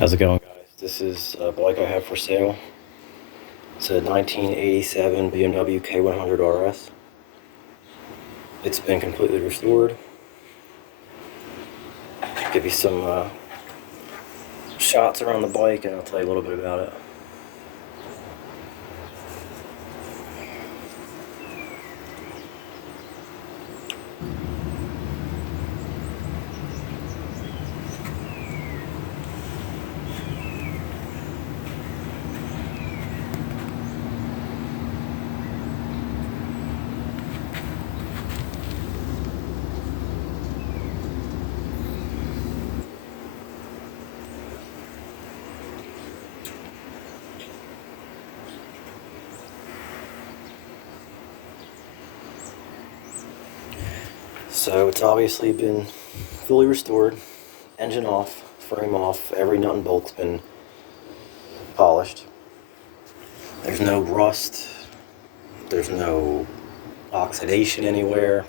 How's it going, guys? This is a bike I have for sale. It's a 1987 BMW K100 RS. It's been completely restored. Give you some shots around the bike and I'll tell you a little bit about it. So it's obviously been fully restored, engine off, frame off, every nut and bolt's been polished. There's no rust, there's no oxidation anywhere.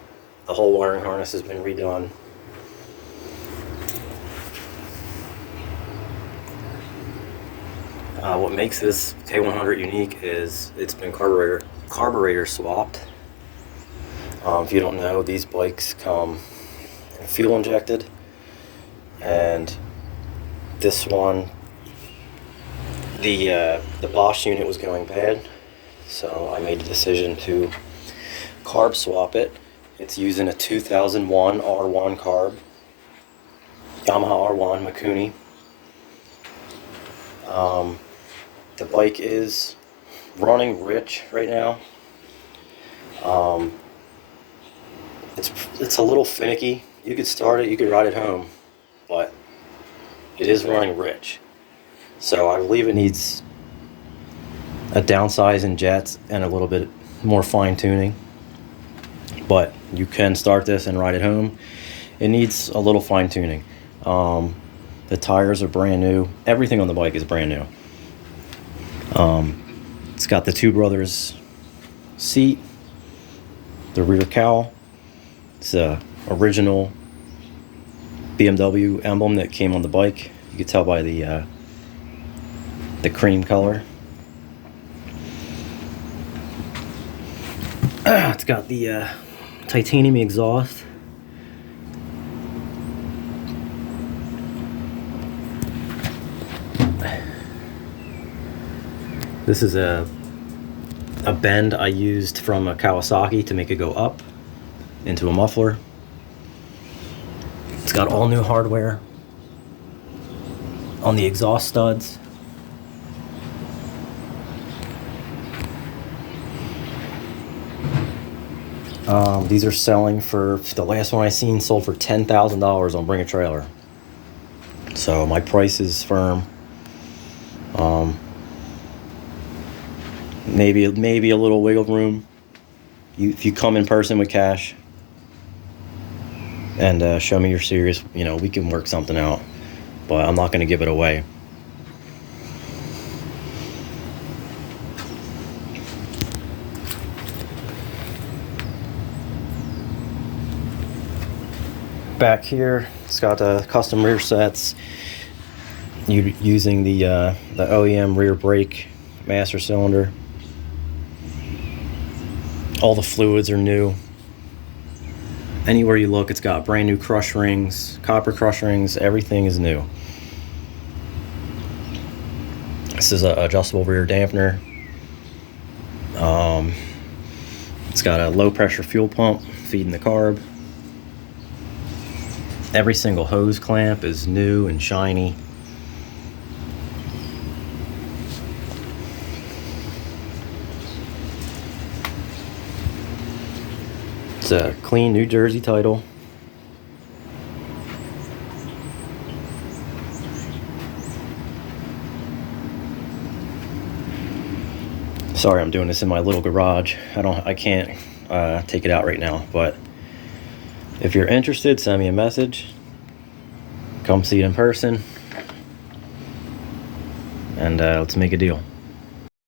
The whole wiring harness has been redone. What makes this K100 unique is it's been carburetor swapped. If you don't know, these bikes come fuel injected, and this one, the Bosch unit was going bad, so I made the decision to carb swap it. It's using a 2001 R1 carb, Yamaha R1 Mikuni. The bike is running rich right now. It's a little finicky. You could start it, you could ride it home, but it is running rich. So I believe it needs a downsize in jets and a little bit more fine tuning. But you can start this and ride it home. It needs a little fine tuning. The tires are brand new. Everything on the bike is brand new. It's got the Two Brothers seat, the rear cowl. It's the original BMW emblem that came on the bike. You can tell by the cream color. It's got the titanium exhaust. This is a bend I used from a Kawasaki to make it go up into a muffler. It's got all new hardware on the exhaust studs. These are selling for, the last one I seen sold for $10,000 on Bring a Trailer. So my price is firm. Maybe a little wiggle room. If you come in person with cash and show me you're serious, we can work something out, but I'm not going to give it away. Back here, it's got custom rear sets using the OEM rear brake master cylinder. All the fluids are new. Anywhere you look, it's got brand new crush rings, copper crush rings, everything is new. This is an adjustable rear dampener. It's got a low pressure fuel pump feeding the carb. Every single hose clamp is new and shiny. It's a clean New Jersey title. Sorry, I'm doing this in my little garage. I can't take it out right now, but if you're interested, send me a message. Come see it in person, and let's make a deal.